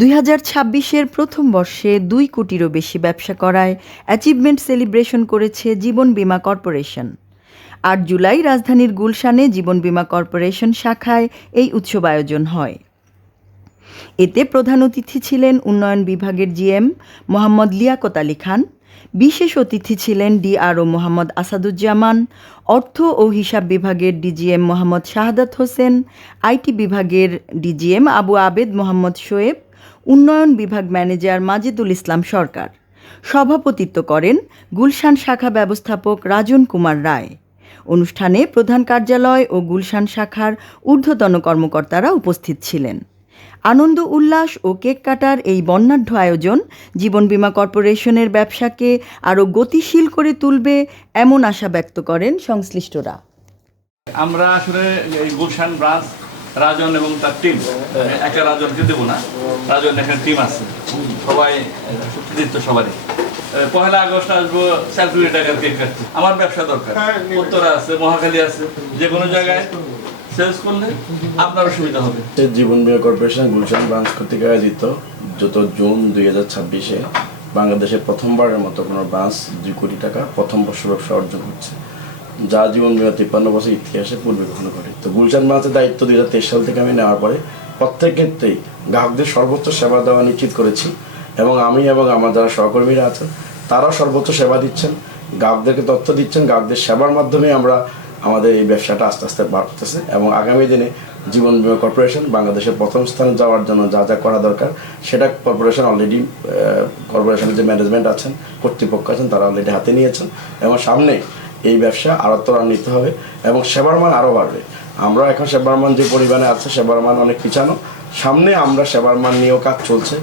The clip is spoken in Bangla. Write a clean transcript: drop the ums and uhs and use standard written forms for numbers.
2026-এর প্রথম বর্ষে 2 কোটিরও বেশি ব্যবসা করায় অ্যাচিভমেন্ট সেলিব্রেশন করেছে জীবন বীমা কর্পোরেশন। 8 জুলাই রাজধানীর গুলশানে জীবন বীমা কর্পোরেশন শাখায় এই উৎসব আয়োজন হয়। এতে প্রধান অতিথি ছিলেন উন্নয়ন বিভাগের জিএম মোহাম্মদ লিয়াকত আলী খান, বিশেষ অতিথি ছিলেন ডিআরও মোহাম্মদ আসাদুজ্জামান, অর্থ ও হিসাব বিভাগের ডিজিএম মোহাম্মদ শাহাদাত হোসেন, আইটি বিভাগের ডিজিএম আবু আবেদ মোহাম্মদ শোয়েব, উন্নয়ন বিভাগ ম্যানেজার মাজিদুল ইসলাম সরকার। সভাপতিত্ব করেন গুলশান শাখা ব্যবস্থাপক রাজন কুমার রায়। অনুষ্ঠানে প্রধান কার্যালয় ও গুলশান শাখার ঊর্ধ্বতন কর্মকর্তারা উপস্থিত ছিলেন। আনন্দ উল্লাস ও কেক কাটার এই বর্ণাঢ্য আয়োজন জীবন বীমা কর্পোরেশনের ব্যবসাকে আরও গতিশীল করে তুলবে এমন আশা ব্যক্ত করেন সংশ্লিষ্টরা। আমরা আসলে এই গুলশান ব্রাঞ্চ রাজন এবং তার টিম, একটা রাজনকে দেবো না, রাজন এখানে টিম আছে, সবাই সত্যিত্ব সবারই। 1 আগস্ট আসবো, 4 কোটি টাকার কেক কাটছে। আমার ব্যবসা দরকার, উত্তরা আছে, মহাখালী আছে, যে কোনো জায়গায় সেলস করলে আপনারও সুবিধা হবে। জীবন বীমা কর্পোরেশন গুলশান ব্রাঞ্চ কর্তৃক আয়োজিত যত জুন 2026-এ বাংলাদেশে প্রথমবারের মতো কোনো ব্রাঞ্চ 2 কোটি টাকা প্রথম বর্ষ ব্যবসা অর্জন করছে, যা জীবন বীমা 53 বছর ইতিহাসে পূর্বে কখনো ঘটে। তো গুলশান ব্রাঞ্চের দায়িত্ব 2023 সাল থেকে আমি নেওয়ার পরে প্রত্যেক ক্ষেত্রেই গ্রাহকদের সর্বোচ্চ সেবা দেওয়া নিশ্চিত করেছি এবং আমি এবং আমার যারা সহকর্মীরা আছেন তারাও সর্বোচ্চ সেবা দিচ্ছেন, গ্রাহকদেরকে তথ্য দিচ্ছেন। গ্রাহকদের সেবার মাধ্যমে আমরা আমাদের এই ব্যবসাটা আস্তে আস্তে বাড়তেছে এবং আগামী দিনে জীবন বীমা কর্পোরেশন বাংলাদেশের প্রথম স্থানে যাওয়ার জন্য যা যা করা দরকার সেটা কর্পোরেশন অলরেডি, কর্পোরেশনের যে ম্যানেজমেন্ট আছেন, কর্তৃপক্ষ আছেন, তারা অলরেডি হাতে নিয়েছেন এবং সামনে এই ব্যবসা আরও ত্বরান্বিত হবে এবং সেবার মান আরও বাড়বে। আমরা এখন সেবার মান যে পরিমাণে আছে সেবার মান অনেক পিছানো, সামনে আমরা সেবার মান নিয়েও কাজ চলছে।